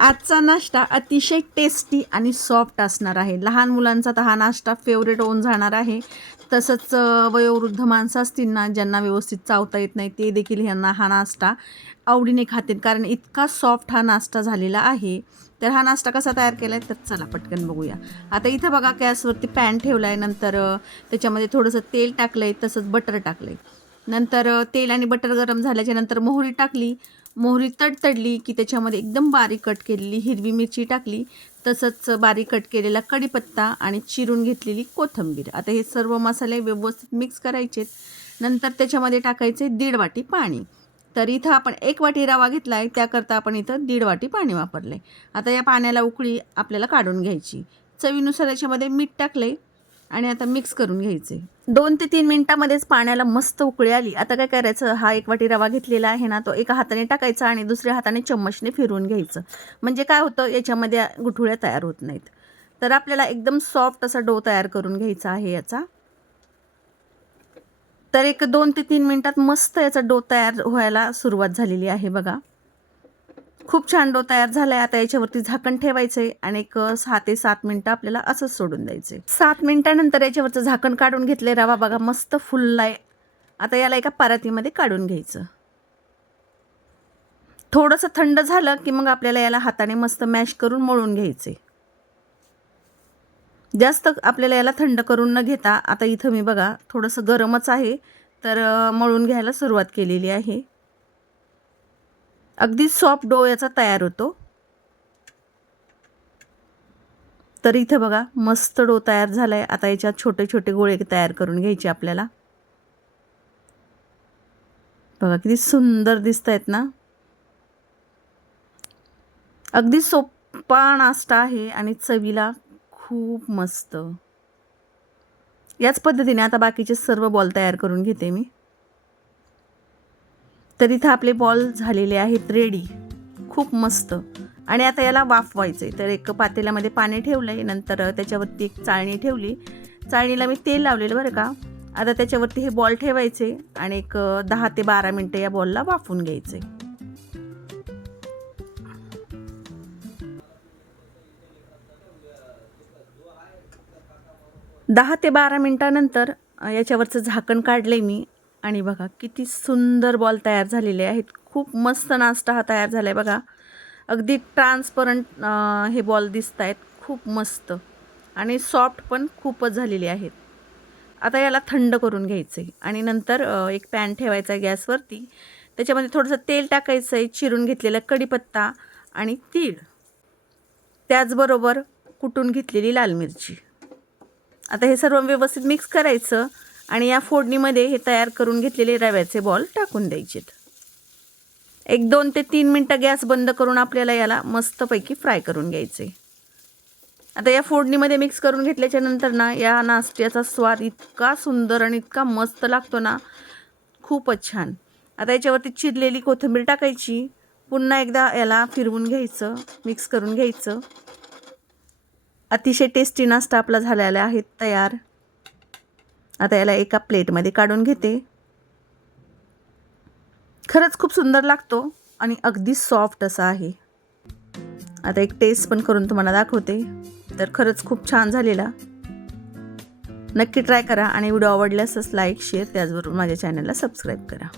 आजचा नाश्ता अतिशय टेस्टी आणि सॉफ्ट असणार आहे. लहान मुलांचा तर हा नाश्ता फेवरेट होऊन जाणार आहे. तसंच वयोवृद्ध माणसं असतील ना ज्यांना व्यवस्थित चावता येत नाही ते देखील ह्यांना हा नाश्ता आवडीने खातील. कारण इतका सॉफ्ट हा नाश्ता झालेला आहे. तर हा नाश्ता कसा तयार केला आहे तर चला पटकन बघूया. आता इथं बघा गॅसवरती पॅन ठेवला आहे नंतर त्याच्यामध्ये थोडंसं तेल टाकलं आहे तसंच बटर टाकलं आहे नंतर तेल आणि बटर गरम झाल्याच्यानंतर मोहरी टाकली. मोहरी तडतडली की त्याच्यामध्ये एकदम बारीक कट केलेली हिरवी मिरची टाकली. तसंच बारीक कट केलेला कढीपत्ता आणि चिरून घेतलेली कोथिंबीर. आता हे सर्व मसाले व्यवस्थित मिक्स करायचे नंतर त्याच्यामध्ये टाकायचे दीड वाटी पाणी. तर इथं आपण एक वाटी रवा घेतला आहे त्याकरता आपण इथं दीड वाटी पाणी वापरलं आहे आता या पाण्याला उकळी आपल्याला काढून घ्यायची. चवीनुसार याच्यामध्ये मीठ टाकलं आहे आणि आता मिक्स करून घ्यायचे. दोन ते तीन मिनिटामध्येच पाण्याला मस्त उकळी आली. आता काय करायचं? हा एक वाटी रवा घेतलेला आहे ना तो एका हाताने टाकायचा आणि दुसऱ्या हाताने चम्मचने फिरवून घ्यायचं. म्हणजे काय होतं? याच्यामध्ये गुठुळ्या तयार होत नाहीत. तर आपल्याला एकदम सॉफ्ट असा डो तयार करून घ्यायचा आहे याचा. तर एक दोन ते तीन मिनटात मस्त याचा डो तयार व्हायला सुरुवात झालेली आहे बघा. खूप छान डो तयार झालाय. आता याच्यावरती झाकण ठेवायचंय आणि एक सहा ते सात मिनिटं आपल्याला असंच सोडून द्यायचंय. सात मिनिटानंतर याच्यावरचं झाकण काढून घेतलं रवा बघा मस्त फुललाय. आहे आता याला एका परातीमध्ये काढून घ्यायचं. थोडंसं थंड झालं की मग आपल्याला याला हाताने मस्त मॅश करून मळून घ्यायचे जास्त आपल्याला याला थंड करून न घेता आता इथं मी बघा थोडंसं गरमच आहे. तर मळून घ्यायला सुरुवात केलेली आहे. अगदी सॉफ्ट डो याचा तयार होतो. तर इथं बघा मस्त डो तयार झाला आहे आता याच्यात छोटे छोटे गोळे तयार करून घ्यायचे आपल्याला. बघा किती सुंदर दिसत आहेत ना? अगदी सोपा नाश्ता आहे आणि चवीला खूप मस्त. याच पद्धतीने आता बाकीचे सर्व बॉल तयार करून घेते मी. तर इथं आपले बॉल झालेले आहेत रेडी खूप मस्त. आणि आता याला वाफवायचं आहे तर एक पातेल्यामध्ये पाणी ठेवलं आहे नंतर त्याच्यावरती एक चाळणी ठेवली. चाळणीला मी तेल लावलेलं बरं का. आता त्याच्यावरती हे बॉल ठेवायचे आणि एक दहा ते बारा मिनटं या बॉलला वाफून घ्यायचे दहा ते बारा मिनटानंतर याच्यावरचं झाकण काढले मी. आणि बघा किती सुंदर बॉल तयार झालेले आहेत. खूप मस्त नाश्ता हा तयार झाला आहे बघा. अगदी ट्रान्सपरंट हे बॉल दिसत आहेत खूप मस्त. आणि सॉफ्ट पण खूपच झालेले आहेत. आता याला थंड करून घ्यायचं आहे आणि नंतर एक पॅन ठेवायचा आहे गॅसवरती. त्याच्यामध्ये थोडंसं तेल टाकायचं आहे चिरून घेतलेला कढीपत्ता आणि तीळ. त्याचबरोबर कुटून घेतलेली लाल मिरची. आता हे सर्व व्यवस्थित मिक्स करायचं. आणि या फोडणीमध्ये हे तयार करून घेतलेले रव्याचे बॉल टाकून द्यायचेत. एक दोन ते तीन मिनटं गॅस बंद करून आपल्याला याला मस्तपैकी फ्राय करून घ्यायचे. आता या फोडणीमध्ये मिक्स करून घेतल्याच्या नंतर ना या नाश्त्याचा स्वाद इतका सुंदर आणि इतका मस्त लागतो ना खूपच छान. आता याच्यावरती चिरलेली कोथिंबीर टाकायची. पुन्हा एकदा याला फिरवून घ्यायचं मिक्स करून घ्यायचं. अतिशय टेस्टी नाश्ता आपला झालेला आहे तयार. आता याला एका प्लेटमध्ये काढून घेते. खरंच खूप सुंदर लागतो आणि अगदी सॉफ्ट असा आहे. आता एक टेस्ट पण करून तुम्हाला दाखवते. तर खरंच खूप छान झालेला. नक्की ट्राय करा आणि व्हिडिओ आवडल्यासच लाईक शेअर त्याचबरोबर माझ्या चॅनलला सबस्क्राईब करा.